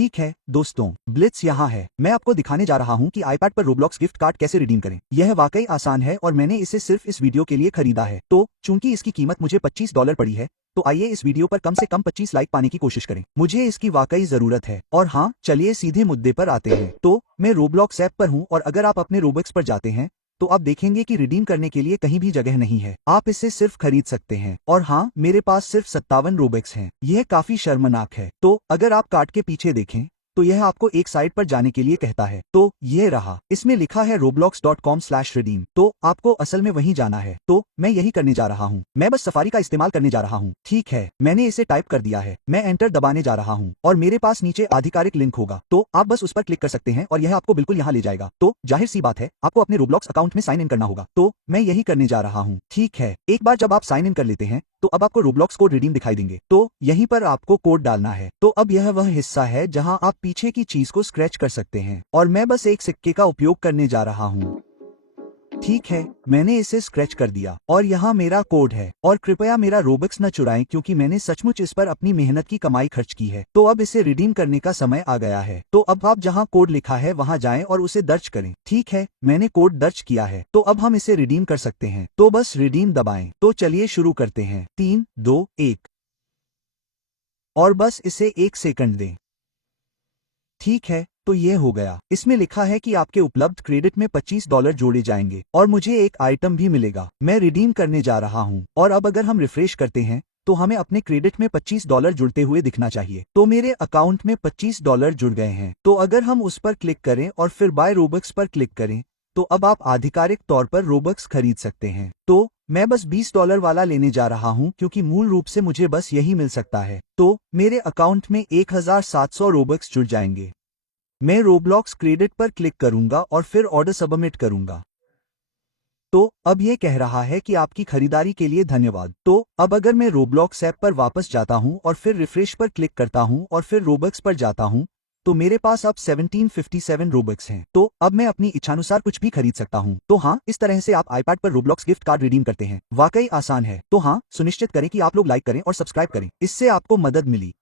ठीक है दोस्तों, ब्लिट्स यहाँ है। मैं आपको दिखाने जा रहा हूँ कि आईपैड पर रोब्लॉक्स गिफ्ट कार्ड कैसे रिडीम करें। यह वाकई आसान है और मैंने इसे सिर्फ इस वीडियो के लिए खरीदा है। तो चूंकि इसकी कीमत मुझे $25 पड़ी है, तो आइए इस वीडियो पर कम से कम 25 लाइक पाने की कोशिश करें। मुझे इसकी वाकई जरूरत है। और हाँ, चलिए सीधे मुद्दे पर आते हैं। तो मैं रोब्लॉक्स ऐप पर हूँ और अगर आप अपने रोब्लॉक्स पर जाते हैं तो आप देखेंगे कि रिडीम करने के लिए कहीं भी जगह नहीं है। आप इसे सिर्फ खरीद सकते हैं। और हाँ, मेरे पास सिर्फ 57 रोबक्स हैं। यह काफी शर्मनाक है। तो अगर आप कार्ड के पीछे देखें तो यह आपको एक साइट पर जाने के लिए कहता है। तो ये रहा, इसमें लिखा है roblox.com/redeem। तो आपको असल में वहीं जाना है। तो मैं यही करने जा रहा हूँ। मैं बस सफारी का इस्तेमाल करने जा रहा हूँ। ठीक है, मैंने इसे टाइप कर दिया है। मैं एंटर दबाने जा रहा हूँ और मेरे पास नीचे आधिकारिक लिंक होगा। तो आप बस उस पर क्लिक कर सकते हैं और यह आपको बिल्कुल यहाँ ले जाएगा। तो जाहिर सी बात है, आपको अपने रोब्लॉक्स अकाउंट में साइन इन करना होगा। तो मैं यही करने जा रहा हूँ। ठीक है, एक बार जब आप साइन इन कर लेते हैं तो अब आपको रोब्लॉक्स कोड रिडीम दिखाई देंगे। तो यहीं पर आपको कोड डालना है। तो अब यह वह हिस्सा है जहां आप पीछे की चीज को स्क्रैच कर सकते हैं और मैं बस एक सिक्के का उपयोग करने जा रहा हूं। ठीक है, मैंने इसे स्क्रैच कर दिया और यहाँ मेरा कोड है। और कृपया मेरा रोबक्स न चुराएं क्योंकि मैंने सचमुच इस पर अपनी मेहनत की कमाई खर्च की है। तो अब इसे रिडीम करने का समय आ गया है। तो अब आप जहाँ कोड लिखा है वहाँ जाएं और उसे दर्ज करें। ठीक है, मैंने कोड दर्ज किया है। तो अब हम इसे रिडीम कर सकते हैं। तो बस रिडीम दबाएं। तो चलिए शुरू करते हैं। 3, 2, 1 और बस इसे 1 सेकंड दें। ठीक है, तो ये हो गया। इसमें लिखा है कि आपके उपलब्ध क्रेडिट में $25 जोड़े जाएंगे और मुझे एक आइटम भी मिलेगा। मैं रिडीम करने जा रहा हूँ और अब अगर हम रिफ्रेश करते हैं तो हमें अपने क्रेडिट में $25 जुड़ते हुए दिखना चाहिए। तो मेरे अकाउंट में $25 जुड़ गए हैं। तो अगर हम उस पर क्लिक करें और फिर बाय रोबक्स पर क्लिक करें तो अब आप आधिकारिक तौर पर रोबक्स खरीद सकते हैं। तो मैं बस $20 वाला लेने जा रहा हूं क्योंकि मूल रूप से मुझे बस यही मिल सकता है। तो मेरे अकाउंट में 1700 रोबक्स जुड़ जाएंगे। मैं रोब्लॉक्स क्रेडिट पर क्लिक करूंगा और फिर ऑर्डर सबमिट करूंगा। तो अब यह कह रहा है कि आपकी खरीदारी के लिए धन्यवाद। तो अब अगर मैं रोब्लॉक्स ऐप पर वापस जाता हूं और फिर रिफ्रेश पर क्लिक करता हूं और फिर रोबक्स पर जाता हूं तो मेरे पास अब 1757 रोबक्स हैं। तो अब मैं अपनी इच्छानुसार कुछ भी खरीद सकता हूं। तो हाँ, इस तरह से आप आईपैड पर रोब्लॉक्स गिफ्ट कार्ड रिडीम करते हैं। वाकई आसान है। तो हाँ, सुनिश्चित करें कि आप लोग लाइक करें और सब्सक्राइब करें। इससे आपको मदद मिली।